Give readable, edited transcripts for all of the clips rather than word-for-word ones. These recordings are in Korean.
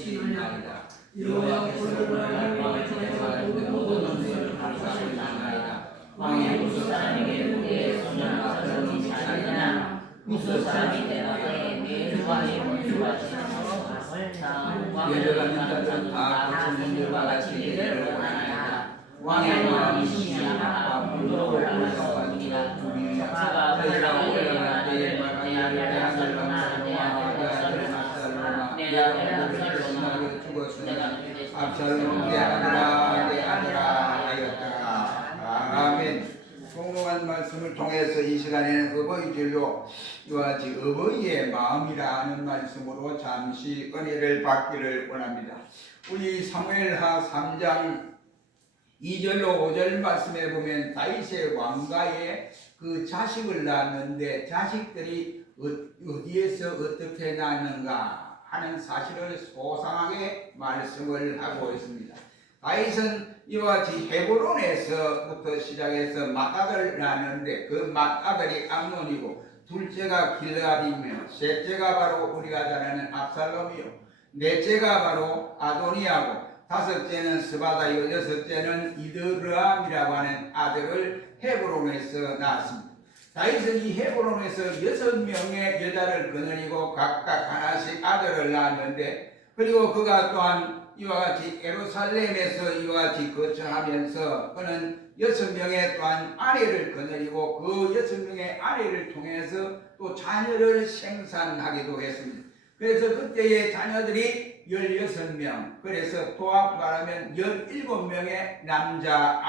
이르시나이다. 여호와께서 그를 왕의 통해서 모든 것을 감사하시나이다. 왕의 무슨 사람에게 그의 소년 아들은 자리냐 무슨 사람이 대답해 내 왕의 원수가 예전한 자들은 다 거짓말과 같이 이를 원하나이다. 왕의 마음이 시기하나 물로 올라가니라. 저희가 올라갈 때에 말하니 내 아들로나 내 아들로나 내 아들로나 죽었으나 압살롬 내 아들아 하였더라. 아멘. 공공한 말씀을 통해서 이 시간에는 어버이절로 이와 같이 어버이의 마음이라는 말씀으로 잠시 은혜를 받기를 원합니다. 우리 사무엘하 3장 2절로 5절 말씀에 보면 다윗의 왕가에 그 자식을 낳았는데 자식들이 어디에서 어떻게 낳는가 하는 사실을 소상하게 말씀을 하고 있습니다. 다윗은 이와 같이 헤브론에서부터 시작해서 맏아들을 낳았는데 그 맏아들이 암논이고 둘째가 길르앗이며 셋째가 바로 우리가 잘 아는 압살롬이요 넷째가 바로 아도니아고 다섯째는 스바다요 여섯째는 이드르암이라고 하는 아들을 헤브론에서 낳았습니다. 다윗은 이 헤브론에서 6명의 여자를 거느리고 각각 하나씩 아들을 낳았는데 그리고 그가 또한 이와 같이 예루살렘에서 이와 같이 거처하면서 그는 6명의 또한 아내를 거느리고 그 6명의 아내를 통해서 또 자녀를 생산하기도 했습니다. 그래서 그때의 자녀들이 16명, 그래서 도합 말하면 17명의 남자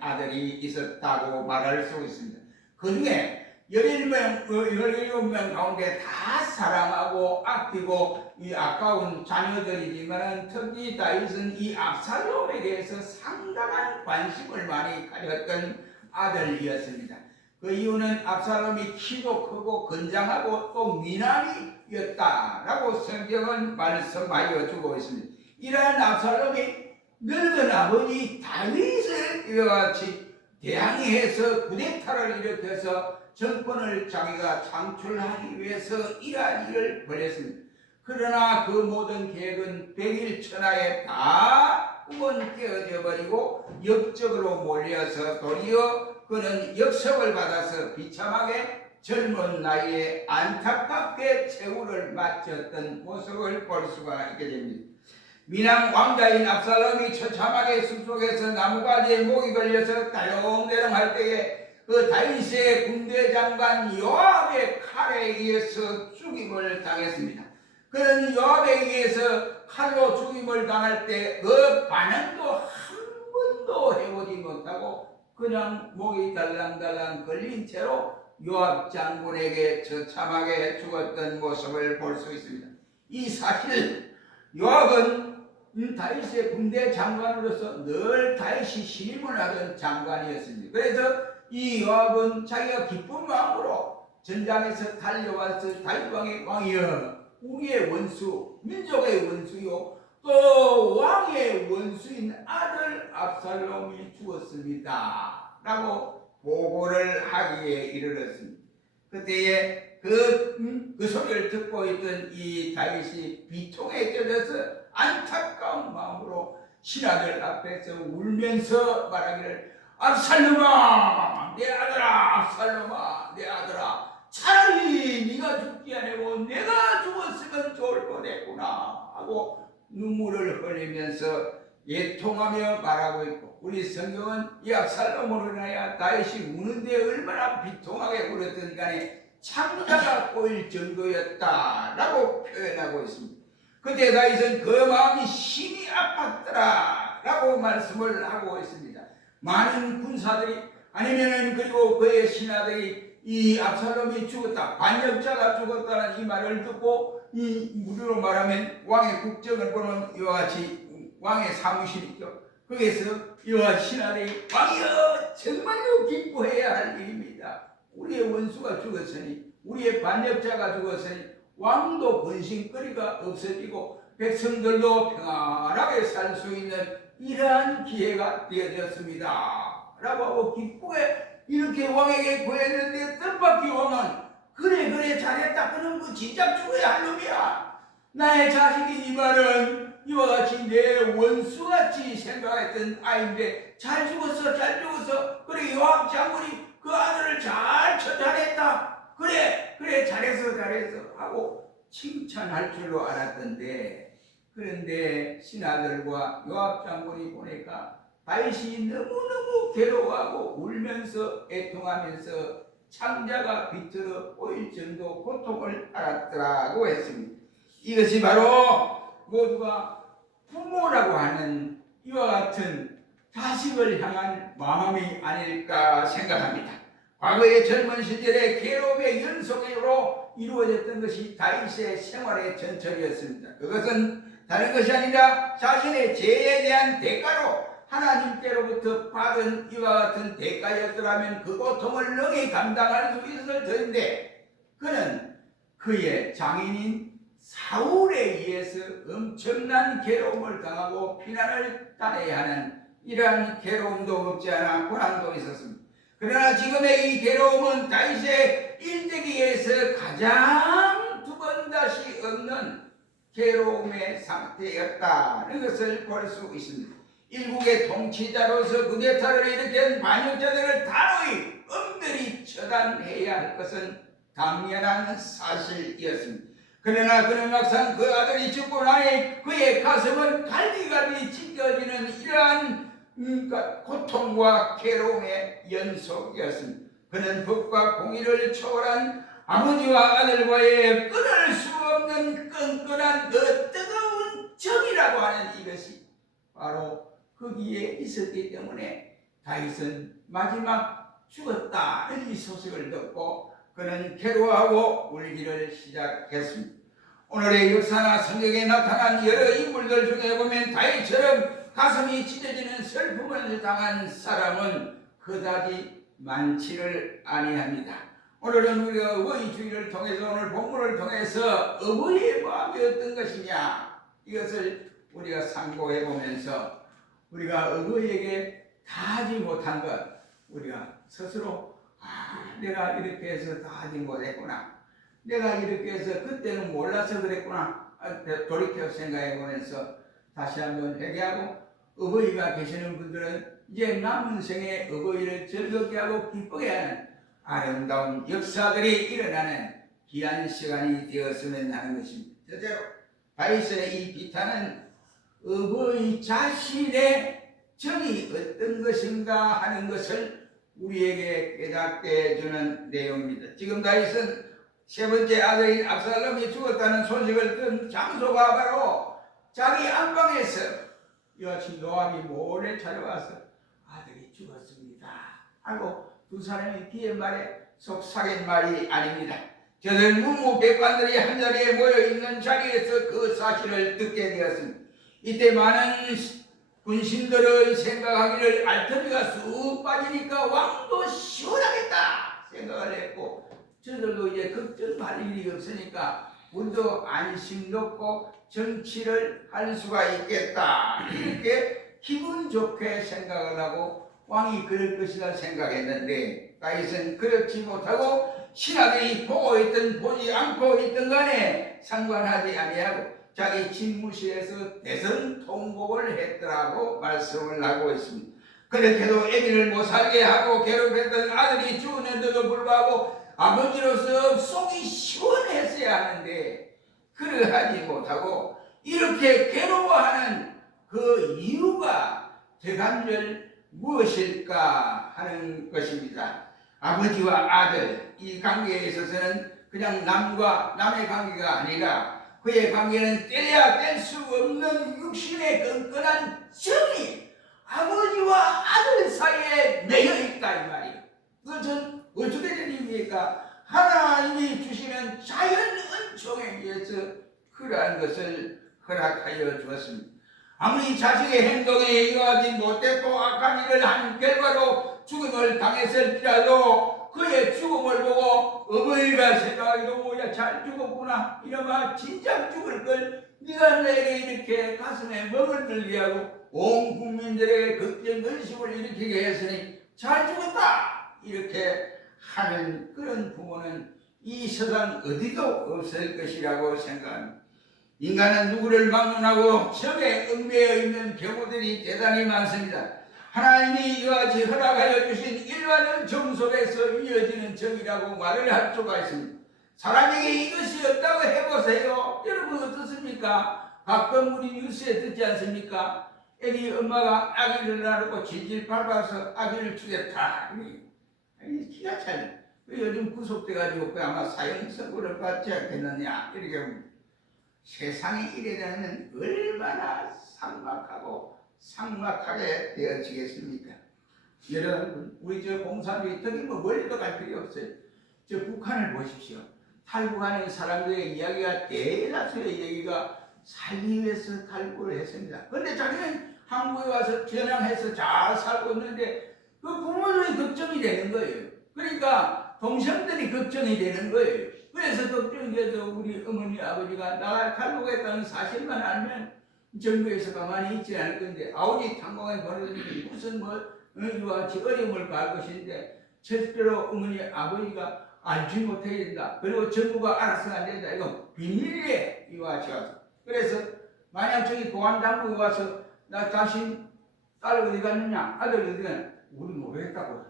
아들이 있었다고 말할 수 있습니다. 그 중에 17명 가운데 다 사랑하고 아끼고 이 아까운 자녀들이지만 특히 다윗은 이 압살롬에 대해서 상당한 관심을 많이 가졌던 아들이었습니다. 그 이유는 압살롬이 키도 크고 건장하고 또 미남이었다라고 성경은 말씀하여 주고 있습니다. 이러한 압살롬이 늙은 아버지 다윗을 이와 같이 대항해서 쿠데타를 일으켜서 정권을 자기가 창출하기 위해서 이러한 일을 벌였습니다. 그러나 그 모든 계획은 백일천하에 다 꿈은 깨어져 버리고 역적으로 몰려서 도리어 그는 역습을 받아서 비참하게 젊은 나이에 안타깝게 최후를 마쳤던 모습을 볼 수가 있게 됩니다. 미남 왕자인 압살롬이 처참하게 숲속에서 나무가지에 목이 걸려서 달롱달롱 할 때에 그 다윗의 군대 장관 요압의 칼에 의해서 죽임을 당했습니다. 그는 요압에 의해서 칼로 죽임을 당할 때 그 반응도 한 번도 해보지 못하고 그냥 목이 달랑달랑 걸린 채로 요압 장군에게 처참하게 죽었던 모습을 볼 수 있습니다. 이 사실 요압은 다윗의 군대 장관으로서 늘 다윗이 신임을 하던 장관이었습니다. 그래서 이 요압은 자기가 기쁜 마음으로 전장에서 달려와서 다윗 왕이여 우리의 원수 민족의 원수요 또 왕의 원수인 아들 압살롬이 죽었습니다 라고 보고를 하기에 이르렀습니다. 그때에 그 소리를 듣고 있던 이 다윗이 비통에 젖어서 안타까운 마음으로 신하들 앞에서 울면서 말하기를 압살롬아 내 아들아 압살롬아 내 아들아 차라리 네가 죽지 아니고 내가 죽었으면 좋을 뻔했구나 하고 눈물을 흘리면서 애통하며 말하고 있고 우리 성경은 이 압살롬으로 인하여 다윗이 우는데 얼마나 비통하게 울었던 간에 창자가 꼬일 정도였다라고 표현하고 있습니다. 그때 다윗은 그 마음이 심히 아팠더라 라고 말씀을 하고 있습니다. 많은 군사들이 아니면은 그리고 그의 신하들이 이 압살롬이 죽었다 반역자가 죽었다는 이 말을 듣고 이 우리로 말하면 왕의 국정을 보는 이와 같이 왕의 사무실이죠. 거기에서 이와 신하들이 왕이여 정말로 기뻐해야 할 일입니다. 우리의 원수가 죽었으니 우리의 반역자가 죽었으니 왕도 근심거리가 없어지고 백성들도 평안하게 살 수 있는 이러한 기회가 되어졌습니다 라고 하고 기쁘게 이렇게 왕에게 구했는데 뜻밖의 왕은 그래 잘했다 그는 뭐 진작 죽어야 할 놈이야 나의 자식이지만은 이와 같이 내 원수같이 생각했던 아이인데 잘 죽었어 잘 죽었어. 그래 요압 장군이 그 아들을 잘 처단했다. 그래 잘했어 하고 칭찬할 줄로 알았던데, 그런데 신하들과 요압 장군이 보니까 다윗이 너무너무 괴로워하고 울면서 애통하면서 창자가 비틀어 보일 정도 고통을 알았더라고 했습니다. 이것이 바로 모두가 부모라고 하는 이와 같은 자식을 향한 마음이 아닐까 생각합니다. 과거의 젊은 시절의 괴로움의 연속으로 이루어졌던 것이 다윗의 생활의 전철이었습니다. 그것은 다른 것이 아니라 자신의 죄에 대한 대가로 하나님께로부터 받은 이와 같은 대가였더라면 그 고통을 능히 감당할 수 있을 터인데, 그는 그의 장인인 사울에 의해서 엄청난 괴로움을 당하고 피난을 당해야 하는 이러한 괴로움도 없지 않아 고난도 있었습니다. 그러나 지금의 이 괴로움은 다윗의 일대기에서 가장 두 번 다시 없는 괴로움의 상태였다는 것을 볼 수 있습니다. 일국의 통치자로서 쿠데타를 일으킨 반역자들을 단호히 엄밀히 처단해야 할 것은 당연한 사실이었습니다. 그러나 그는 막상 그 아들이 죽고 나니 그의 가슴은 갈기갈기 찢겨지는 이러한 고통과 괴로움의 연속이었습니다. 그는 법과 공의를 초월한 아버지와 아들과의 끊을 수 없는 끈끈한 그 뜨거운 정이라고 하는 이것이 바로 거기에 있었기 때문에 다윗은 마지막 죽었다는 이 소식을 듣고 그는 괴로워하고 울기를 시작했습니다. 오늘의 역사나 성경에 나타난 여러 인물들 중에 보면 다윗처럼 가슴이 찢어지는 슬픔을 당한 사람은 그다지 많지를 아니합니다. 오늘은 우리가 어버이 주일을 통해서, 오늘 본문을 통해서 어버이의 마음이 어떤 것이냐, 이것을 우리가 상고해 보면서 우리가 어버이에게 다 하지 못한 것, 우리가 스스로 내가 이렇게 해서 다 하지 못했구나, 내가 이렇게 해서 그때는 몰라서 그랬구나, 돌이켜 생각해 보면서 다시 한번 회개하고, 어버이가 계시는 분들은 이제 남은 생에 어버이를 즐겁게 하고 기쁘게 하는 아름다운 역사들이 일어나는 귀한 시간이 되었으면 하는 것입니다. 첫째로 다윗의 이 비탄은 어버이 자신의 정이 어떤 것인가 하는 것을 우리에게 깨닫게 해주는 내용입니다. 지금 다윗은 세 번째 아들인 압살롬이 죽었다는 소식을 든 장소가 바로 자기 안방에서 이와 같이 요압이 몰래 찾아와서 아들이 죽었습니다 하고 두 사람이 귀에 말해 속삭인 말이 아닙니다. 저들 문무백관들이 한자리에 모여있는 자리에서 그 사실을 듣게 되었습니다. 이때 많은 군신들의 생각하기를 알터미가 쑥 빠지니까 왕도 시원하겠다 생각을 했고, 저들도 이제 걱정할 일이 없으니까 우리도 안심 놓고 정치를 할 수가 있겠다, 이렇게 기분 좋게 생각을 하고 왕이 그럴 것이라 생각했는데, 다윗은 그렇지 못하고 신하들이 보고 있든 보지 않고 있든 간에 상관하지 아니하고 자기 집무실에서 대성통곡을 했더라고 말씀을 하고 있습니다. 그렇게도 애비를 못 살게 하고 괴롭혔던 아들이 죽었는데도 불구하고 아버지로서 속이 시원했어야 하는데 그러하지 못하고 이렇게 괴로워하는 그 이유가 대간절 무엇일까 하는 것입니다. 아버지와 아들 이 관계에 있어서는 그냥 남과 남의 관계가 아니라 그의 관계는 떼야 뗄 수 없는 육신의 끈끈한 정이 아버지와 아들 사이에 매여있다 이 말이에요. 그것은 어떻게 된 일입니까? 하나님이 주시는 자연 은총에 의해서 그러한 것을 허락하여 주었습니다. 아무리 자식의 행동에 이어하지 못했고 악한 일을 한 결과로 죽음을 당했을지라도 그의 죽음을 보고 어머니가 생각하기도 뭐야 잘 죽었구나, 이러면 진작 죽을 걸 네가 내게 이렇게 가슴에 멍을 들게 하고 온 국민들에게 걱정 근심을 일으키게 했으니 잘 죽었다 이렇게 하는 그런 부모는 이 세상 어디도 없을 것이라고 생각합니다. 인간은 누구를 막론하고 적에 얽매여 있는 경우들이 대단히 많습니다. 하나님이 이와 같이 허락하여 주신 일반의 정 속에서 이어지는 정이라고 말을 할 수가 있습니다. 사람에게 이것이 없다고 해보세요. 여러분 어떻습니까? 가끔 우리 뉴스에 듣지 않습니까? 애기 엄마가 아기를 낳고 질질 밟아서 아기를 죽였다. 기가 차요. 요즘 구속돼가지고 아마 사형 선고를 받지 않겠느냐 이렇게. 세상의 일에 대해서는 얼마나 삭막하게 되어지겠습니까? 여러분, 우리 저 공산주의 특히 멀리도 갈 필요 없어요. 저 북한을 보십시오. 탈북하는 사람들의 이야기가 대다수의 얘기가 살기 위해서 탈북을 했습니다. 그런데 자기는 한국에 와서 전향해서 잘 살고 있는데 그 부모님이 걱정이 되는 거예요. 그러니까 동생들이 걱정이 되는 거예요. 그래서 걱정이 돼서 우리 어머니 아버지가 나가 탈북했다는 사실만 알면 정부에서 가만히 있지 않을 건데 아버지 탄광에 보내더니 무슨 이와 같이 어려움을 가할 것인데 절대로 어머니 아버지가 알지 못해야 된다. 그리고 정부가 알아서는 안 된다. 이건 비밀리에 이와 같이 와서. 그래서 만약 저기 공안당국에 와서 나 자신 딸 어디 갔느냐 아들 어디 갔느냐 우리 모르겠다고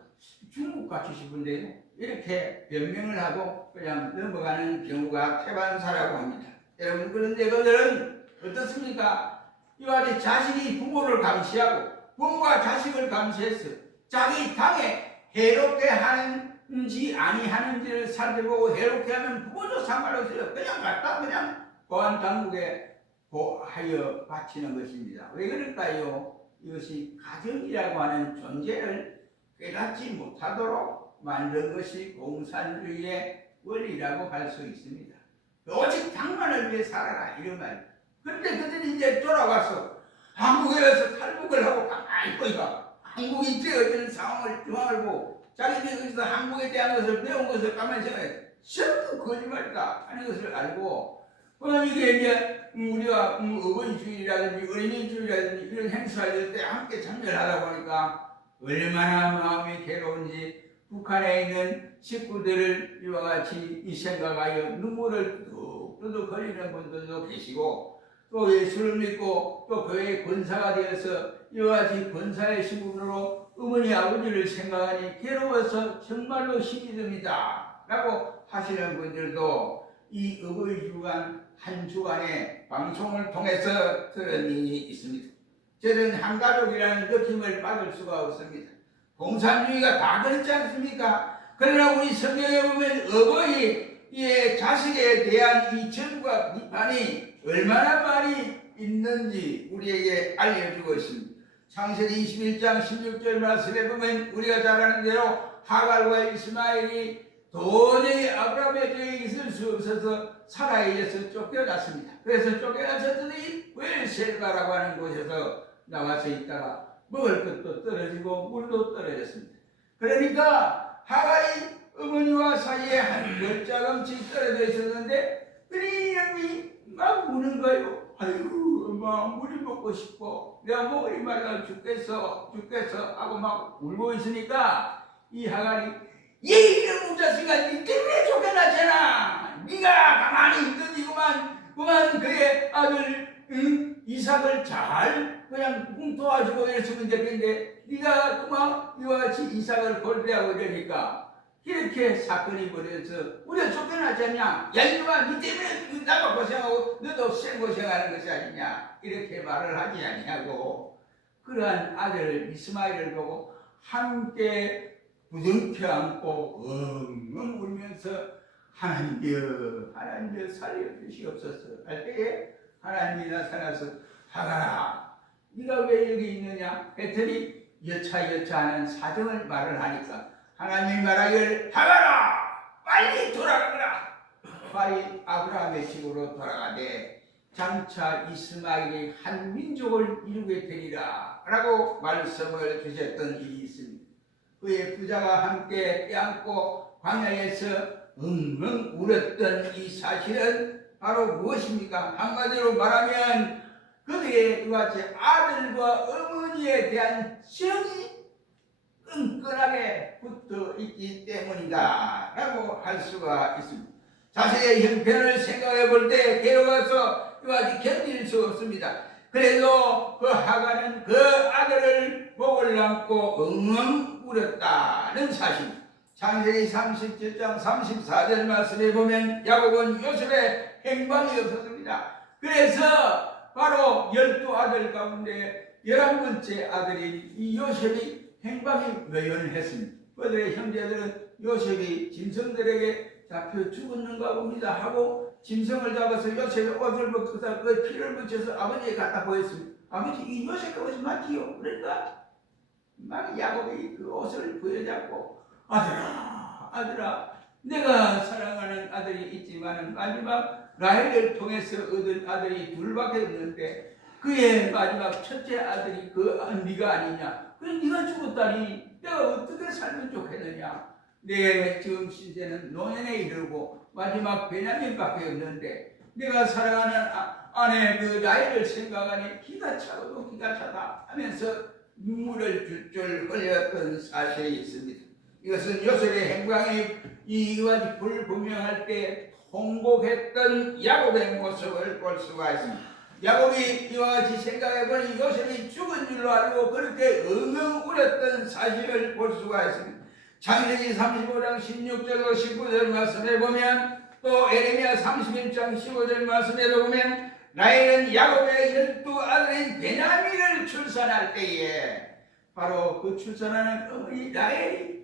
중국 같이 싶은데요. 이렇게 변명을 하고 그냥 넘어가는 경우가 태반사라고 합니다. 여러분 그런데 그들은 어떻습니까? 이와 같이 자식이 부모를 감시하고 부모가 자식을 감시해서 자기 당에 해롭게 하는지 아니하는지를 살펴보고 해롭게 하면 부모도 상관없어요. 그냥 갖다 그냥 보안당국에 하여 바치는 것입니다. 왜 그럴까요? 이것이 가정이라고 하는 존재를 깨닫지 못하도록 만든 것이 공산주의의 원리라고 할 수 있습니다. 오직 당만을 위해 살아라 이런 말. 그런데 그들이 이제 돌아와서 한국에 와서 탈북을 하고 가만히 있으니까 한국이 되어지는 상황을 보고 자기들이 여기서 한국에 대한 것을 배운 것을 가만히 생각해 전부 거짓말이다 하는 것을 알고 이게 이제 우리가 어버이주의라든지 어린이주의라든지 이런 행사할 때 함께 참여를 하다 보니까 얼마나 마음이 괴로운지 북한에 있는 식구들을 이와 같이 이 생각하여 눈물을 뚝뚝 흘리는 분들도 계시고 또 예수를 믿고 또 교회의 권사가 되어서 이와 같이 권사의 신분으로 어머니 아버지를 생각하니 괴로워서 정말로 힘이 듭니다 라고 하시는 분들도 이 어버이주간 한 주간의 방송을 통해서 들은 일이 있습니다. 저는 한가족이라는 느낌을 받을 수가 없습니다. 공산주의가 다 그렇지 않습니까? 그러나 우리 성경에 보면 어버이의 자식에 대한 이 정과 비판이 얼마나 많이 있는지 우리에게 알려주고 있습니다. 창세기 21장 16절 말씀에 보면 우리가 잘 아는 대로 하갈과 이스마엘이 도저히 아브라함의 저에 있을 수 없어서 사라에 의해서 쫓겨났습니다. 그래서 쫓겨났었더니 웰셀바라고 하는 곳에서 나와서 있다가 먹을 것도 떨어지고 물도 떨어졌습니다. 그러니까 하갈이 어머니와 사이에 한 멀자금씩 떨어져 있었는데 그림이 막 우는 거예요. 아이고 엄마 물이 먹고 싶고 내가 목이 말라 죽겠어 하고 막 울고 있으니까 이 하갈이 얘 이놈 자식아 니 때문에 쫓겨났잖아. 네가 가만히 있더니 그만 그의 아들 이삭을 잘 그냥 도와주고 이랬으면 됐겠는데 네가 그만 이와 같이 이삭을 골대하고 이러니까 이렇게 사건이 벌어져서 우리가 쫓겨났잖냐. 야 이놈아 니 때문에 나도 고생하고 너도 생고생하는 것이 아니냐 이렇게 말을 하지 아니하고 그러한 아들 이스마엘을 보고 함께 부둥켜 안고 엉엉 울면서 하나님여 살려주시옵소서 할 때에 하나님이 나타나서 하갈아 네가 왜 여기 있느냐 했더니 여차하는 사정을 말을 하니까 하나님이 말하기를 하갈아 빨리 돌아가거라. 빨리 아브라함의 집으로 돌아가되 장차 이스마엘이 한 민족을 이루게 되리라 라고 말씀을 주셨던 일이 있습니다. 그의 부자가 함께 떼안고 광야에서 엉엉 울었던 이 사실은 바로 무엇입니까? 한마디로 말하면 그들의 이와 같이 아들과 어머니에 대한 정이 끈끈하게 붙어 있기 때문이다 라고 할 수가 있습니다. 자신의 형편을 생각해 볼 때 괴로워서 이와 견딜 수 없습니다. 그래도 그 하가는 그 아들을 목을 남고 엉엉 울었다는 사실. 창세기 37장 34절 말씀에 보면 야곱은 요셉의 행방이 없었습니다. 그래서 바로 12아들 가운데 11번째 아들인 이 요셉이 행방이 외연했습니다. 그들의 형제들은 요셉이 짐승들에게 잡혀 죽었는가 봅니다 하고 짐승을 잡아서 요셉의 옷을 벗고서 그 피를 묻혀서 아버지에 갖다 보였습니다. 아버지, 이 요셉의 옷이 맞지요? 그러니까 막 야곱이 그 옷을 부여잡고 아들아 내가 사랑하는 아들이 있지만 마지막 라헬을 통해서 얻은 아들이 둘밖에 없는데 그의 마지막 첫째 아들이 네가 아니냐? 그래 네가 죽었다니 내가 어떻게 살면 좋겠느냐? 내 지금 시대는 노년에 이르고 마지막 베냐민밖에 없는데 내가 사랑하는 아내 그 라헬을 생각하니 기가 차고도 기가 차다 하면서 눈물을 줄줄 흘렸던 사실이 있습니다. 이것은 요셉의 행방이 이와 불분명할 때 통곡했던 야곱의 모습을 볼 수가 있습니다. 야곱이 이와 같이 생각해보니 요셉이 죽은 줄로 알고 그렇게 엉엉 울었던 사실을 볼 수가 있습니다. 창세기 35장 16절로 19절 말씀에 보면 또 에레미야 31장 15절 말씀에도 보면 라헬은 야곱의 12아들인 베냐민을 출산할 때에 바로 그 출산하는 어머니 라헬이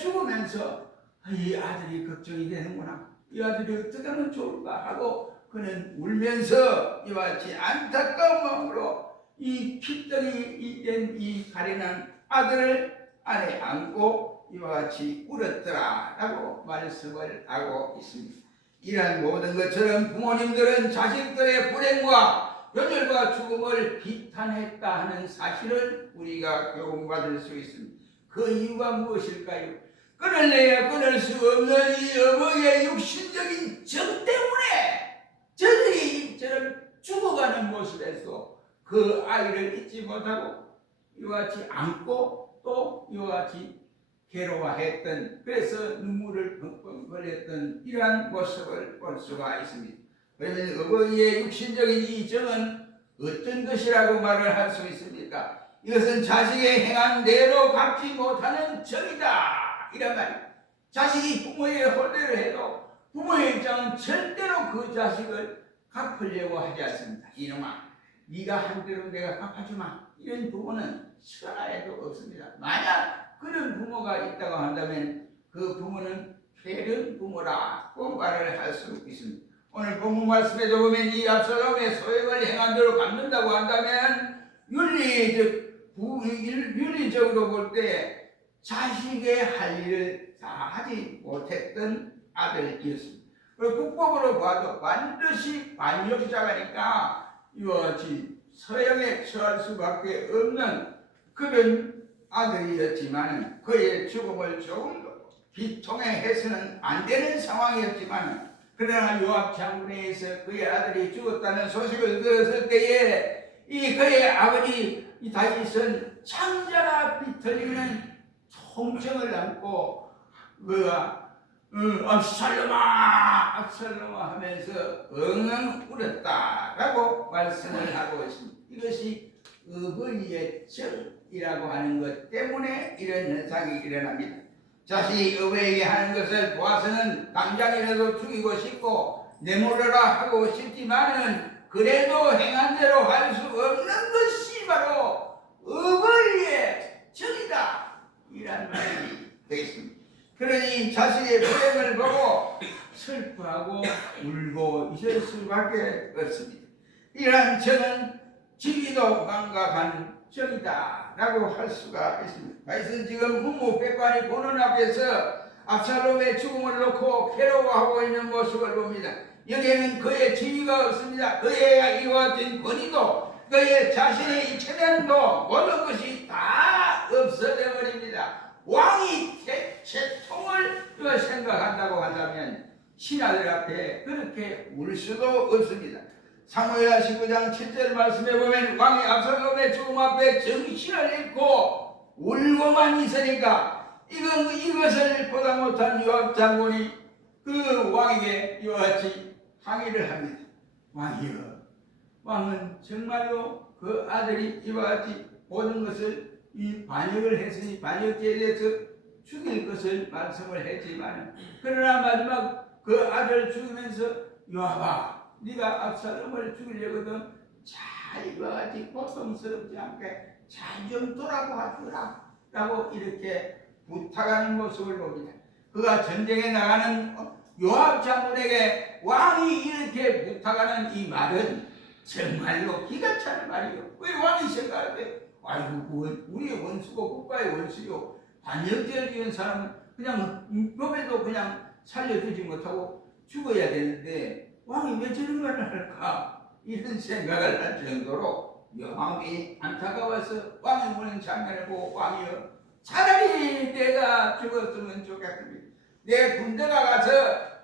죽으면서 이 아들이 걱정이 되는구나. 이 아들이 어떻게 하면 좋을까 하고 그는 울면서 이와 같이 안타까운 마음으로 이 피덩이 된 이 가련한 아들을 안에 안고 이와 같이 울었더라 라고 말씀을 하고 있습니다. 이러한 모든 것처럼 부모님들은 자식들의 불행과 요절과 죽음을 비탄했다 하는 사실을 우리가 교훈받을 수 있습니다. 그 이유가 무엇일까요? 끊을래야 끊을 수 없는 이 어머니의 육신적인 정 때문에 저들이 저를 죽어가는 모습에서 그 아이를 잊지 못하고 이와 같이 안고 또 이와 같이 괴로워했던, 그래서 눈물을 펑펑 흘렸던 이러한 모습을 볼 수가 있습니다. 그러면 어머니의 육신적인 이 정은 어떤 것이라고 말을 할 수 있습니까? 이것은 자식의 행한 대로 갚지 못하는 정이다 이런 말입니다. 자식이 부모의 홀대를 해도 부모의 입장은 절대로 그 자식을 갚으려고 하지 않습니다. 이놈아, 네가 한 대로 내가 갚아주마. 이런 부모는 천하에도 없습니다. 만약 그런 부모가 있다고 한다면 그 부모는 괴른 부모라고 말을 할 수 있습니다. 오늘 본문 말씀에도 보면 이 압살롬의 소행을 행한 대로 갚는다고 한다면 윤리적으로 볼 때 자식의 할 일을 다 하지 못했던 아들이었습니다. 그리고 국법으로 봐도 반드시 반역자가니까 이와 같이 서형에 처할 수밖에 없는 그런 아들이었지만 그의 죽음을 조금도 비통해 해서는 안 되는 상황이었지만 그러나 요압 장군에 의해서 그의 아들이 죽었다는 소식을 들었을 때에 이 그의 아버지 이 다윗은 창자가 비틀리는 통증을 안고 그가 압살롬아 하면서 엉엉 울었다라고 말씀을 하고 있습니다. 이것이 어버이의 정이라고 하는 것 때문에 이런 현상이 일어납니다. 자신이 어버이에게 하는 것을 보아서는 당장이라도 죽이고 싶고 내몰아라 하고 싶지만은 그래도 행한 대로 할 수 없는 것이 바로 어버이의 정이다 이란 말이 되겠습니다. 그러니 자식의 불행을 보고 슬퍼하고 울고 있을 수밖에 없습니다. 이러한 정은 지위도 망각한 정이다 라고 할 수가 있습니다. 다윗은 지금 문무백관이 보는 앞에서 압살롬의 죽음을 놓고 괴로워하고 있는 모습을 봅니다. 여기에는 그의 지위가 없습니다. 그의 이와 같은 권위도 그의 자신의 이체면도 모든 것이 다 없어져 버립니다. 왕이 대체통을 생각한다고 한다면 신하들 앞에 그렇게 울 수도 없습니다. 사무엘하 19장 7절 말씀에 보면 왕이 압살롬의 죽음 앞에 정신을 잃고 울고만 있으니까 이것을 보다 못한 요압 장군이 그 왕에게 이와 같이 항의를 합니다. 왕이여, 왕은 정말로 그 아들이 이와 같이 모든 것을 이 반역을 했으니 반역죄에 대해서 죽일 것을 말씀을 했지만, 그러나 마지막 그 아들을 죽이면서 요압아, 네가 압살롬을 죽이려거든 잘 이와 같이 고통스럽지 않게 잘 좀 돌아봐 주라 라고 이렇게 부탁하는 모습을 봅니다. 그가 전쟁에 나가는 요압 장군에게 왕이 이렇게 부탁하는 이 말은 정말로 기가 차는 말이요. 왜 왕이 생각하는데 아이고 우리의 원수고 국가의 원수요, 반역죄를 지은 사람은 그냥 법에도 그냥 살려주지 못하고 죽어야 되는데 왕이 왜 저런 말을 할까, 이런 생각을 할 정도로 마음이 안타까워서 왕이 우는 장면을 보고 왕이여, 차라리 내가 죽었으면 좋겠습니다. 내 군대가 가서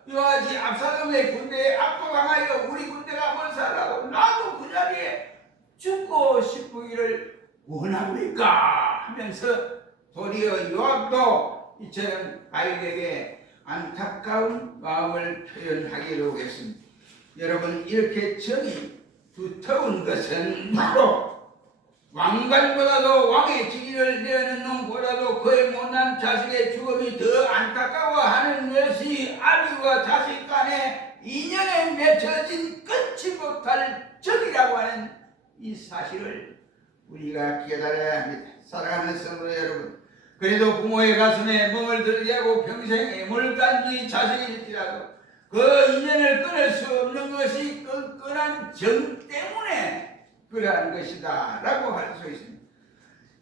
이와 같이 압살롬의 군대에 압도당하여 우리 군대가 뭘 살라고 나도 그 자리에 죽고 싶으기를 원합니까 하면서 도리어 요압도 이처럼 다윗에게 안타까운 마음을 표현하기로 하겠습니다. 여러분, 이렇게 정이 두터운 것은 바로 왕관보다도 왕의 직위를 내어놓는 놈보다도 그의 못난 자식의 죽음이 더 안타까워하는 것이 아비와 자식 간의 인연에 맺혀진 끊지 못할 적이라고 하는 이 사실을 우리가 깨달아야 합니다. 사랑하는 성도 여러분, 그래도 부모의 가슴에 멍을 들게 하고 평생 애물단 지 자식일지라도 그 인연을 끊을 수 없는 것이 끈끈한 정 때문에 그러한 것이다 라고 할 수 있습니다.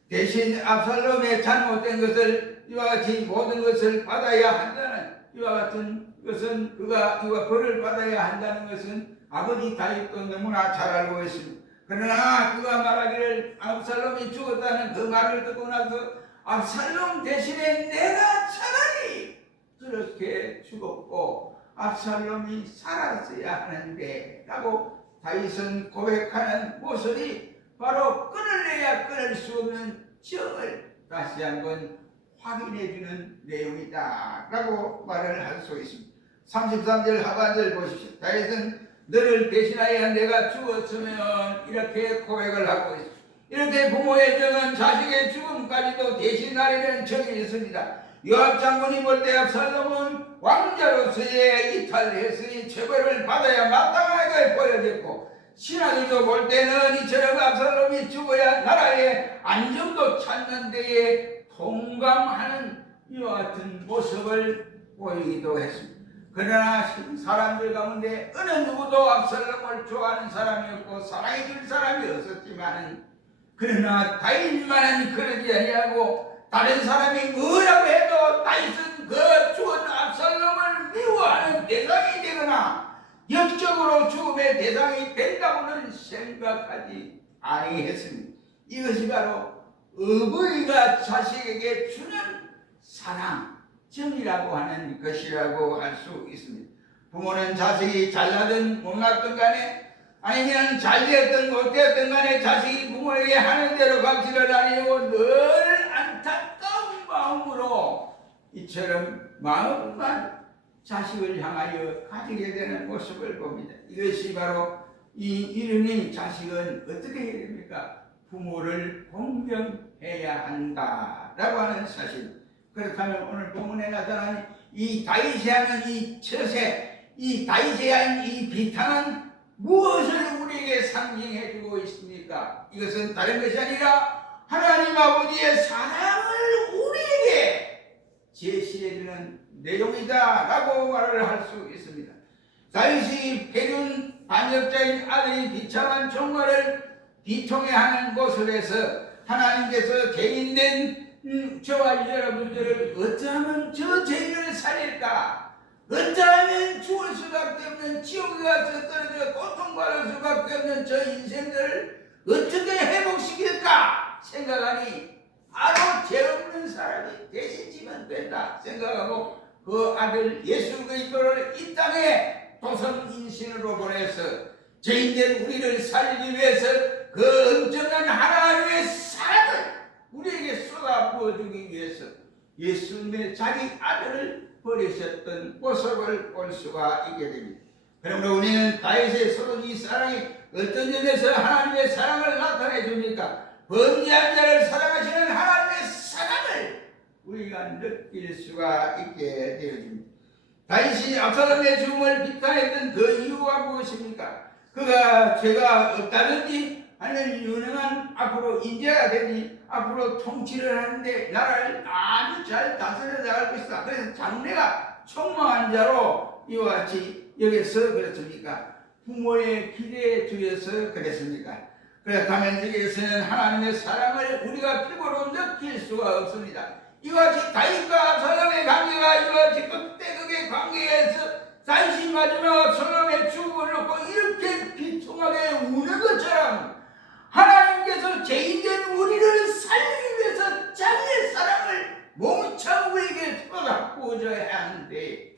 대신 압살롬의 잘못된 것을 이와 같이 모든 것을 받아야 한다는, 이와 같은 것은 그가 이와 벌을 받아야 한다는 것은 아버지 다윗도 너무나 잘 알고 있습니다. 그러나 그가 말하기를 압살롬이 죽었다는 그 말을 듣고 나서 압살롬 대신에 내가 차라리 그렇게 죽었고 압살롬이 살았어야 하는데 라고 다윗은 고백하는 모습이 바로 끊을래야 끊을 수 없는 정을 다시 한번 확인해주는 내용이다 라고 말을 할 수 있습니다. 33절 하반절 보십시오. 다윗은 너를 대신하여 내가 죽었으면 이렇게 고백을 하고 있습니다. 이렇게 부모의 정은 자식의 죽음까지도 대신하려는 정이 있습니다. 요압 장군이 볼 때 압살롬은 왕자로서의 이탈했으니 처벌을 받아야 마땅하게 보여졌고, 신하들도 볼 때는 이처럼 압살롬이 죽어야 나라의 안정도 찾는 데에 동감하는 이와 같은 모습을 보이기도 했습니다. 그러나 사람들 가운데 어느 누구도 압살롬을 좋아하는 사람이었고 사랑해줄 사람이 없었지만은, 그러나 다윗만은 그러지 아니하고 다른 사람이 뭐라고 해도 다윗은 그 죽은 압살롬을 미워하는 대상이 되거나 역적으로 죽음의 대상이 된다고는 생각하지 아니했습니다. 이것이 바로 어머니가 자식에게 주는 사랑, 정이라고 하는 것이라고 할 수 있습니다. 부모는 자식이 잘나든 못났든 간에, 아니면 잘되었든 못되었든 간에 자식이 부모에게 하는 대로 값지를 아니고 늘 안타까운 마음으로 이처럼 마음만 자식을 향하여 가지게 되는 모습을 봅니다. 이것이 바로 이 이름이 자식은 어떻게 해야 됩니까? 부모를 공경해야 한다라고 하는 사실. 그렇다면 오늘 본문에 나타난 이 다윗이 하는 이 처세, 이 다윗이 하는 이 비탄은 무엇을 우리에게 상징해주고 있습니까? 이것은 다른 것이 아니라 하나님 아버지의 사랑을 우리에게 제시해주는 내용이다 라고 말을 할 수 있습니다. 다윗이 배륜 반역자인 아들이 비참한 총괄을 비통해하는 모습에서 하나님께서 죄인된 저와 여러분들을 어쩌면 저 죄인을 살릴까, 어쩌면 죽을 수밖에 없는 지옥에 가서 떨어져 고통받을 수밖에 없는 저 인생들을 어떻게 회복시킬까 생각하니 바로 죄 없는 사람이 대신 지면 된다 생각하고 그 아들 예수 그리스도를 이 땅에 도성인신으로 보내서 죄인된 우리를 살리기 위해서 그 엄청난 하나님의 사랑을 우리에게 쏟아 부어주기 위해서 예수님의 자기 아들을 버리셨던 모습을 볼 수가 있게 됩니다. 그러므로 우리는 다윗의 쏟은 이 사랑이 어떤 점에서 하나님의 사랑을 나타내 줍니까? 범죄한 자를 사랑하시는 하나님의 사랑을 우리가 느낄 수가 있게 되어집니다. 다윗이 압살롬의 죽음을 비탄했던 그 이유가 무엇입니까? 그가 죄가 없다든지 아니면 유능한 앞으로 인재가 되니 앞으로 통치를 하는데 나라를 아주 잘 다스려 나갈 것이다. 그래서 장래가 촉망한 자로 이와 같이 여기서 그렇습니까? 부모의 기대에 두여서 그랬습니까? 그렇다면 여기에서는 하나님의 사랑을 우리가 피부로 느낄 수가 없습니다. 이와 같이 다윗과 압살롬의 관계가 이와 같이 극대극의 관계에서 다윗이 마지막 압살롬의 죽음을 놓고 이렇게 비통하게 우는 것처럼 하나님께서 죄인된 우리를 살리기 위해서 자기의 사랑을 몽창 우리에게 부어줘야 하는데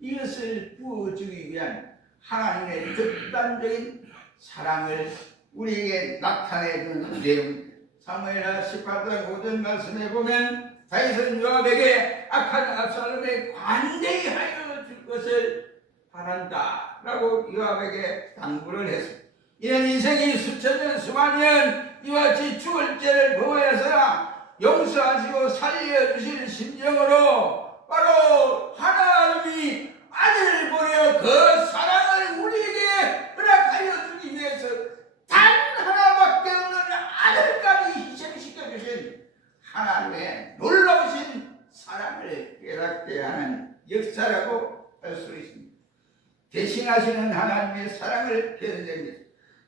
이것을 부어주기 위한 하나님의 극단적인 사랑을 우리에게 나타내준 내용. 사무엘하 18장 5절 말씀에 보면 다윗은 요압에게 악한 압살롬에 관대히 하여 줄 것을 바란다 라고 요압에게 당부를 했습니다. 이런 인생이 수천 년 수만 년 이와 같이 죽을 죄를 범하여서야 용서하시고 살려주실 심정으로 바로 하나님이 아들을 보내어 그 사랑을 우리에게 허락하여 주기 위해서 단 하나밖에 없는 아들까지 희생시켜 주신 하나님의 놀라우신 사랑을 깨닫게 하는 역사라고 할 수 있습니다. 대신하시는 하나님의 사랑을 견뎌냅니다.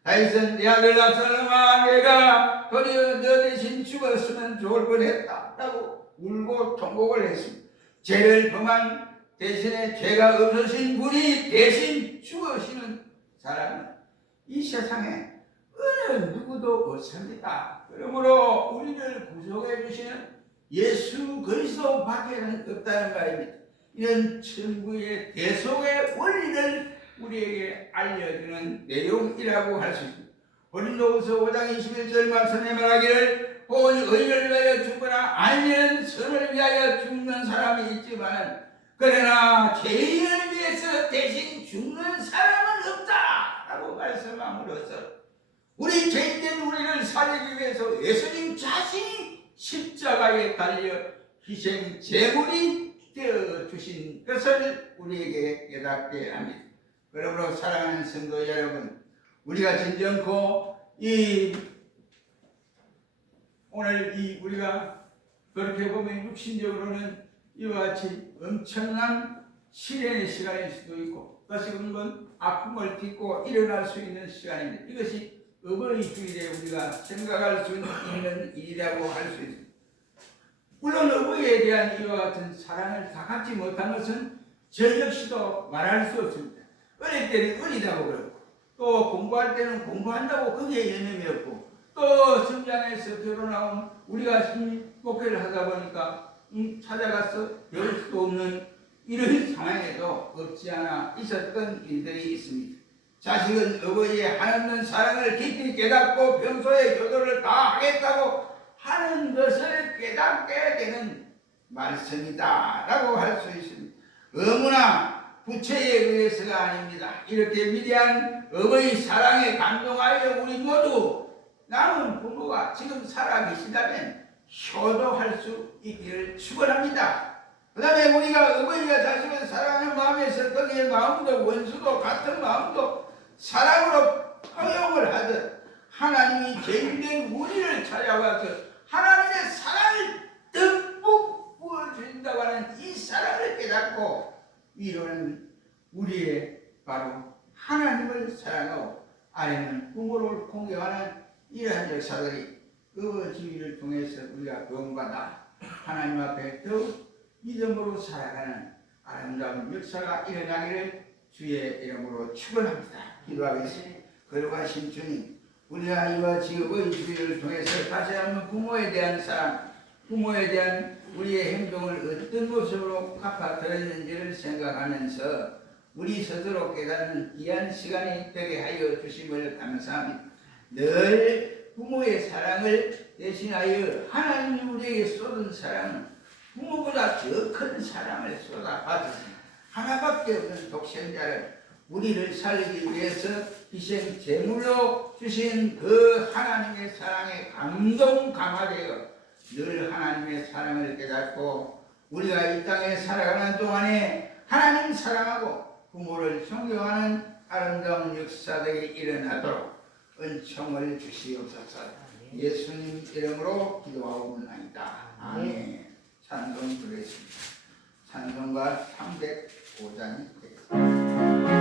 다윗은 내 아들 압살롬아 내가 도리어 너 대신 죽었으면 좋을 뻔했다 라고 울고 통곡을 했습니다. 죄를 범한 대신에 죄가 없으신 분이 대신 죽으시는 사람은 이 세상에 어느 누구도 없습니다. 그러므로 우리를 구속해 주시는 예수 그리스도 밖에는 없다는 말입니다. 이런 천국의 대속의 원리를 우리에게 알려주는 내용이라고 할 수 있습니다. 고린도후서 5장 21절 말씀에 말하기를 본 의를 위하여 죽거나 아니면 선을 위하여 죽는 사람이 있지만 그러나 죄인을 위해서 대신 죽는 사람은 없다 라고 말씀함으로써 우리 죄인된 우리를 살리기 위해서 예수님 자신이 십자가에 달려 희생 제물이 되어 주신 것을 우리에게 깨닫게 합니다. 그러므로 사랑하는 성도 여러분, 우리가 진정코 오늘 우리가 그렇게 보면 육신적으로는 이와 같이 엄청난 시련의 시간일 수도 있고 다시금 건 아픔을 딛고 일어날 수 있는 시간입니다. 이것이 어버이 주일에 우리가 생각할 수 있는 일이라고 할 수 있습니다. 물론 어버이에 대한 이와 같은 사랑을 다 갖지 못한 것은 저 역시도 말할 수 없습니다. 어릴 때는 어리다고 그러고 또 공부할 때는 공부한다고 거기에 여념이 없고 또 성장해서 결혼하면 우리가 목회를 하다 보니까 찾아가서 배울 수도 없는 이런 상황에도 없지 않아 있었던 일들이 있습니다. 자식은 어버이의 한없는 사랑을 깊이 깨닫고 평소에 교도를 다 하겠다고 하는 것을 깨닫게 되는 말씀이다 라고 할 수 있습니다. 어머나 부채에 의해서가 아닙니다. 이렇게 위대한 어머니 사랑에 감동하여 우리 모두 남은 부모가 지금 살아계시다면 효도할 수 있기를 축원합니다. 그 다음에 우리가 어머니가 자식을 사랑하는 마음에서 거기에 마음도 원수도 같은 마음도 사랑으로 허용을 하듯 하나님이 죄인된 우리를 찾아와서 하나님의 사랑을 듬뿍 부어주신다고 하는 이 사랑을 깨닫고 위로는 우리의 바로 하나님을 사랑하고 아래는 부모를 공경하는 이러한 역사들이 그 지위를 통해서 우리가 구원받아 하나님 앞에 더욱 믿음으로 살아가는 아름다운 역사가 일어나기를 주의 이름으로 축원합니다. 기도하겠습니다. 거룩하신 주님, 우리가 이와 지금의 주의를 통해서 다시 한번 부모에 대한 사랑, 부모에 대한 우리의 행동을 어떤 모습으로 갚아들였는지를 생각하면서 우리 스스로 깨닫는 귀한 시간이 되게 하여 주심을 감사합니다. 늘 부모의 사랑을 대신하여 하나님이 우리에게 쏟은 사랑은 부모보다 더 큰 사랑을 쏟아받은 하나밖에 없는 독생자를 우리를 살리기 위해서 희생 제물로 주신 그 하나님의 사랑에 감동 강화되어 늘 하나님의 사랑을 깨닫고 우리가 이 땅에 살아가는 동안에 하나님 사랑하고 부모를 존경하는 아름다운 역사들이 일어나도록 은총을 주시옵소서. 예수님 이름으로 기도하옵나이다. 아멘. 찬송 드리겠습니다. 찬송가 305장이 되겠습니다.